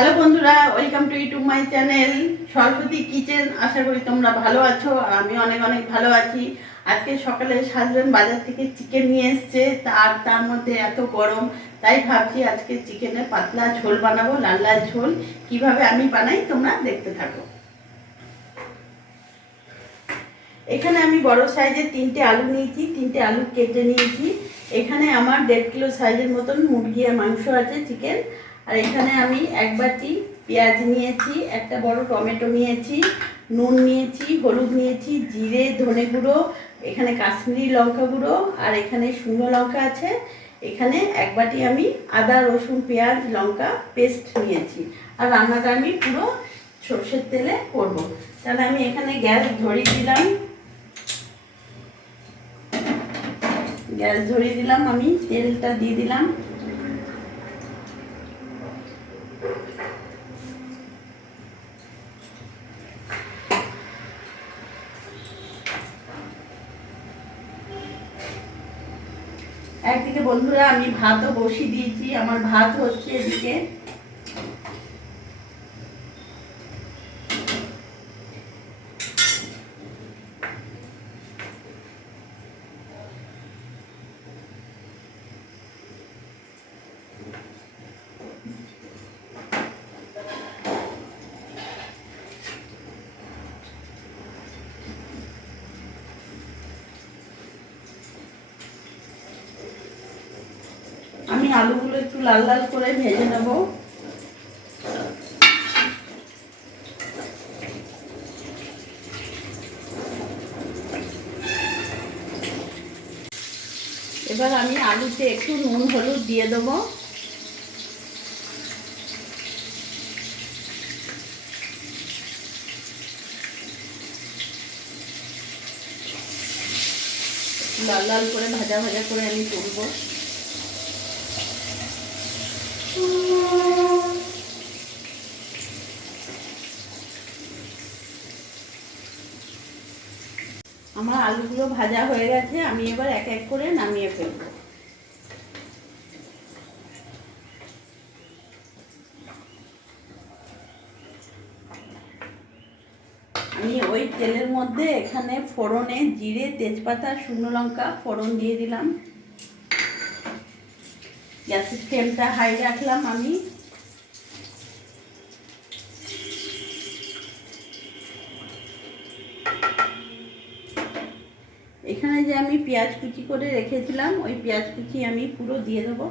Hello বন্ধুরা welcome to YouTube my channel Saraswati kitchen আশা করি তোমরা ভালো আছো আর আমি অনেক অনেক ভালো আছি। আজকে সকালে সাজবেন বাজার থেকে চিকেন নিয়ে এসছে তার তার মধ্যে এত গরম, তাই ভাবছি আজকে চিকেনের পাতলা ঝোল বানাবো, লাল লাল ঝোল। কীভাবে আমি বানাই তোমরা দেখতে থাকো। এখানে আমি বড় সাইজের তিনটে আলু নিয়েছি, তিনটে আলু কেটে নিয়েছি। এখানে আমার দেড় কিলো সাইজের মতন মুরগি আর মাংস আছে চিকেন আর এখানে আমি এক বাটি পেঁয়াজ নিয়েছি, একটা বড় টমেটো নিয়েছি, নুন নিয়েছি, হলুদ নিয়েছি, জিরে, ধনে গুঁড়ো, এখানে কাশ্মীরি লঙ্কা গুঁড়ো আর এখানে শুকনো লঙ্কা আছে। এখানে এক বাটি আমি আদা, রসুন, পেঁয়াজ, লঙ্কা পেস্ট নিয়েছি। আর রান্নাটা আমি পুরো সর্ষের তেলে করব। তাহলে আমি এখানে গ্যাস ধরিয়ে দিলাম। গ্যাস ধরিয়ে দিলাম, আমি তেলটা দিয়ে দিলাম। বন্ধুরা আমি ভাতও বসিয়ে দিয়েছি। আমার ভাত হচ্ছে এদিকে। আমি আলুগুলো একটু লাল লাল করে ভেজে নেব। এবার আমি আলুতে একটু নুন, হলুদ দিয়ে দেবো। লাল লাল করে ভাজা ভাজা করে আমি তুলবো। আমার আলুগুলো ভাজা হয়ে গেছে, আমি এবার এক এক করে নামিয়ে ফেলব। আমি ওই তেলের মধ্যে এখানে ফোড়নে জিরে, তেজপাতা, শুকনো লঙ্কা ফোড়ন দিয়ে দিলাম। গ্যাসের ফ্লেমটা হাই রাখলাম আমি। এখানে যে আমি পেঁয়াজ কুচি করে রেখেছিলাম, ওই পেঁয়াজ কুচি আমি পুরো দিয়ে দেবো।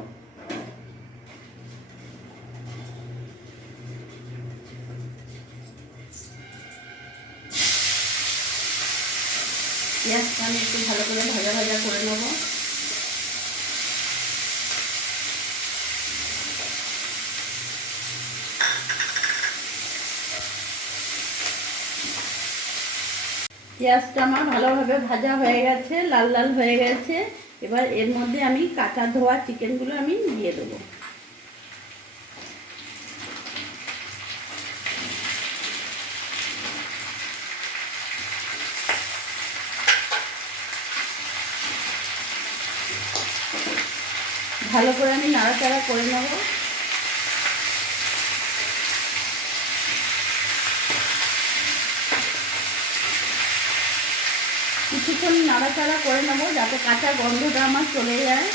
পেঁয়াজটা আমি একটু ভালো করে ভাজা ভাজা করে নেব। পেঁয়াজটা আমার ভালোভাবে ভাজা হয়ে গেছে, লাল লাল হয়ে গেছে। এবার এর মধ্যে আমি কাঁচা ধোয়া চিকেনগুলো আমি দিয়ে দেবো। ভালো করে আমি নাড়াচাড়া করে নেব। কিছুক্ষণ নাড়াচাড়া করে নেব যাতে কাঁচা গন্ধটা আমার চলে যায়।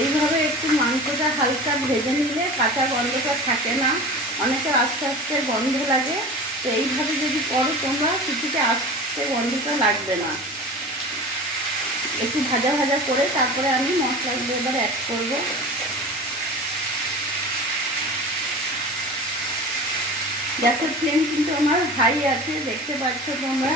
এইভাবে একটু মাংসটা হালকা ভেজে নিলে কাঁচা গন্ধটা থাকে না অনেকের আস্তে আস্তে গন্ধ লাগে। তো এইভাবে যদি করো তোমরা কিছুতে আস্তে গন্ধটা লাগবে না। একটু ভাজা ভাজা করে তারপরে আমি মশলাগুলো এবার অ্যাড করব। গ্যাসের ফ্লেম কিন্তু আমার হাই আছে, দেখতে পাচ্ছ তোমরা?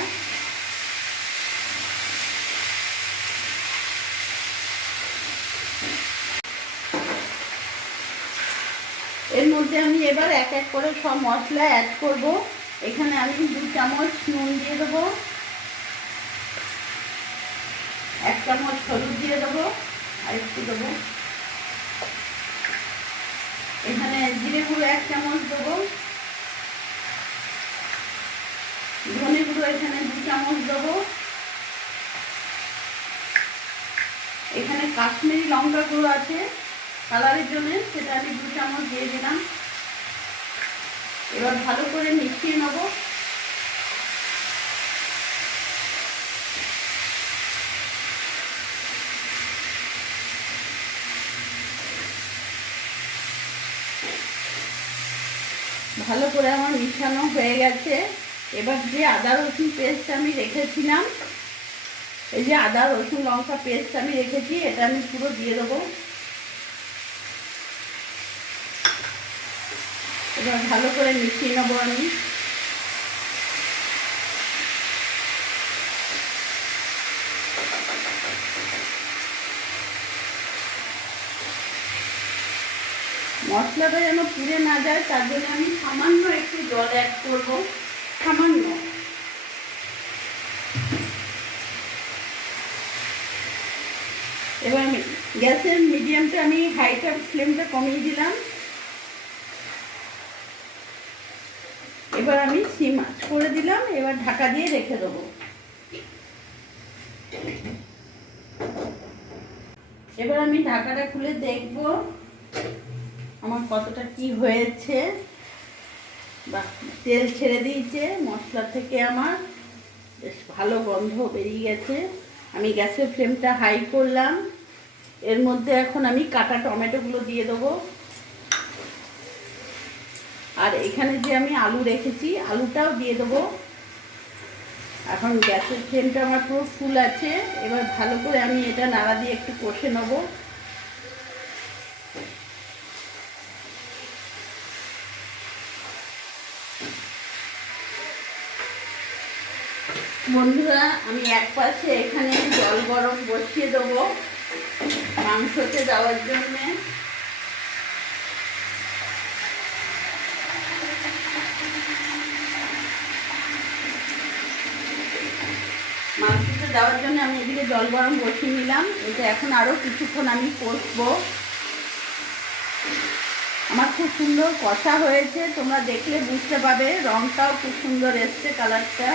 এর মধ্যে আমি এবার এক এক করে সব মশলা অ্যাড করব। এখানে আমি দু চামচ নুন দিয়ে দেবো। চামচ হলুদ দিয়ে দেবো, আর একটু দেবো। এখানে জিরে গুঁড়ো এক চামচ দেবো। ধনে গুঁড়ো এখানে দু চামচ দেবো। এখানে কাশ্মীরি লঙ্কা গুঁড়ো আছে, কালারের জন্য সেটা আমি দু চামচ দিয়ে দিলাম। এবার ভালো করে মিশিয়ে নেব। ভালো করে আমার মিশানো হয়ে গেছে। এবার যে আদা রসুন পেস্ট আমি রেখেছিলাম, এই যে আদা রসুন লঙ্কা পেস্ট আমি রেখেছি, এটা আমি পুরো দিয়ে দেবো। এবার ভালো করে মিশিয়ে নেব আমি। মশলাটা যেন পুড়ে না যায়, তার জন্য আমি সামান্য একটু জল অ্যাড করব। সামান্য। এবার গ্যাসের মিডিয়ামটা আমি হাইটা ফ্লেমটা কমিয়ে দিলাম। এবার আমি সিম করে দিলাম, এবার ঢাকা দিয়ে রেখে দেবো। এবার আমি ঢাকাটা খুলে দেখব। কতটা কি হয়েছে। বা তেল ছেড়ে দিয়েছে, মশলা থেকে আমার বেশ ভালো গন্ধ বেরিয়ে গেছে। আমি গ্যাসের ফ্লেমটা হাই করলাম। এর মধ্যে এখন আমি কাটা টমেটোগুলো দিয়ে দেবো। আর এখানে যে আমি আলু রেখেছি, আলুটাও দিয়ে দেবো। এখন গ্যাসের ফ্লেমটা আমার পুরো ফুল আছে। এবার ভালো করে আমি এটা নাড়া দিয়ে একটু কষে নেব। বন্ধুরা, আমি এক পাশে এখানে জল গরম বসিয়ে দেবো মাংসতে দেওয়ার জন্যে। মাংসতে দেওয়ার জন্য আমি এদিকে জল গরম বসিয়ে নিলাম। এটা এখন আরও কিছুক্ষণ আমি কষবো। আমার খুব সুন্দর কষা হয়েছে, তোমরা দেখলে বুঝতে পাবে। রংটাও খুব সুন্দর এসছে কালারটা।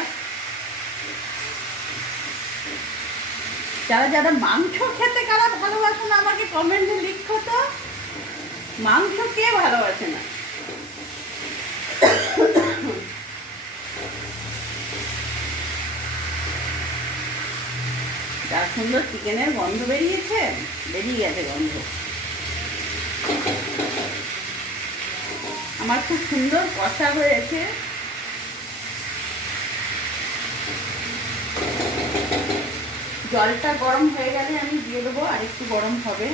যারা যারা মাংস খেতে কারা ভালোবাসে না, আমাকে কমেন্টে লিখো তো। মাংস কে ভালোবাসে না? যা সুন্দর চিকেনের গন্ধ বেরিয়েছে, বেরিয়ে গেছে গন্ধ। আমার খুব সুন্দর কষা হয়েছে। জলটা গরম হয়ে গেলে আমি দিয়ে দেবো আর একটু গরম হবে।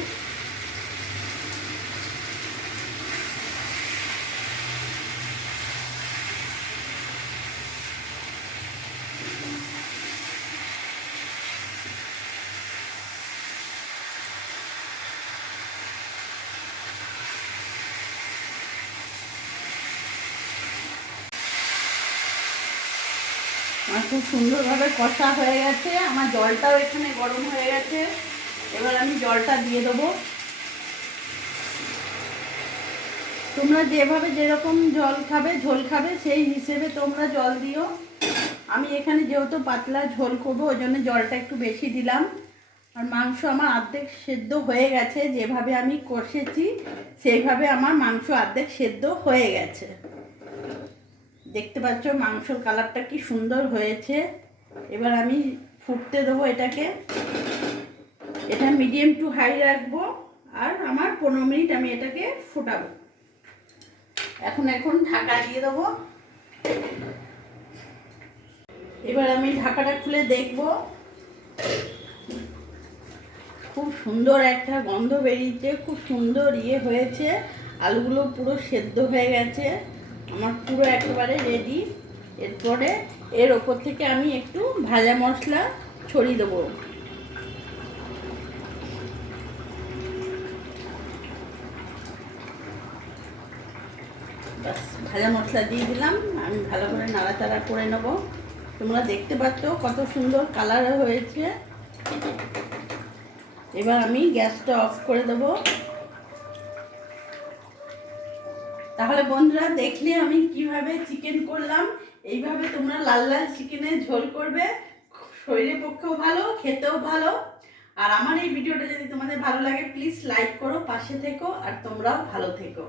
আমার খুব সুন্দরভাবে কষা হয়ে গেছে, আমার জলটাও এখানে গরম হয়ে গেছে। এবার আমি জলটা দিয়ে দেবো। তোমরা যেভাবে যেরকম জল খাবে, ঝোল খাবে, সেই হিসেবে তোমরা জল দিও। আমি এখানে যেহেতু পাতলা ঝোল করব, ওই জন্য জলটা একটু বেশি দিলাম। আর মাংস আমার অর্ধেক সেদ্ধ হয়ে গেছে, যেভাবে আমি কষেছি, সেইভাবে আমার মাংস অর্ধেক সেদ্ধ হয়ে গেছে। দেখতে পাচ্ছ মাংসর কালারটা কি সুন্দর হয়েছে। এবার আমি ফুটতে দেবো এটাকে। এটা মিডিয়াম টু হাই রাখব আর আমার পনেরো মিনিট আমি এটাকে ফুটাবো। এখন এখন ঢাকা দিয়ে দেবো। এবার আমি ঢাকাটা খুলে দেখব। খুব সুন্দর একটা গন্ধ বেরিয়েছে, খুব সুন্দর ইয়ে হয়েছে। আলুগুলো পুরো সেদ্ধ হয়ে গেছে। আমার পুরো একেবারে রেডি এরপরে এর ওপর থেকে আমি একটু ভাজা মশলা ছড়িয়ে দেবো। বাস ভাজা মশলা দিয়ে দিলাম। আমি ভালো করে নাড়াচাড়া করে নেব। তোমরা দেখতে পাচ্ছ কত সুন্দর কালার হয়েছে। এবার আমি গ্যাসটা অফ করে দেবো। তাহলে বন্ধুরা দেখলে আমি কীভাবে চিকেন করলাম। এইভাবে তোমরা লাল লাল চিকেনের ঝোল করবে। শরীরের পক্ষেও ভালো, খেতেও ভালো। আর আমার এই ভিডিওটা যদি তোমাদের ভালো লাগে প্লিজ লাইক করো, পাশে থেকো, আর তোমরাও ভালো থেকো।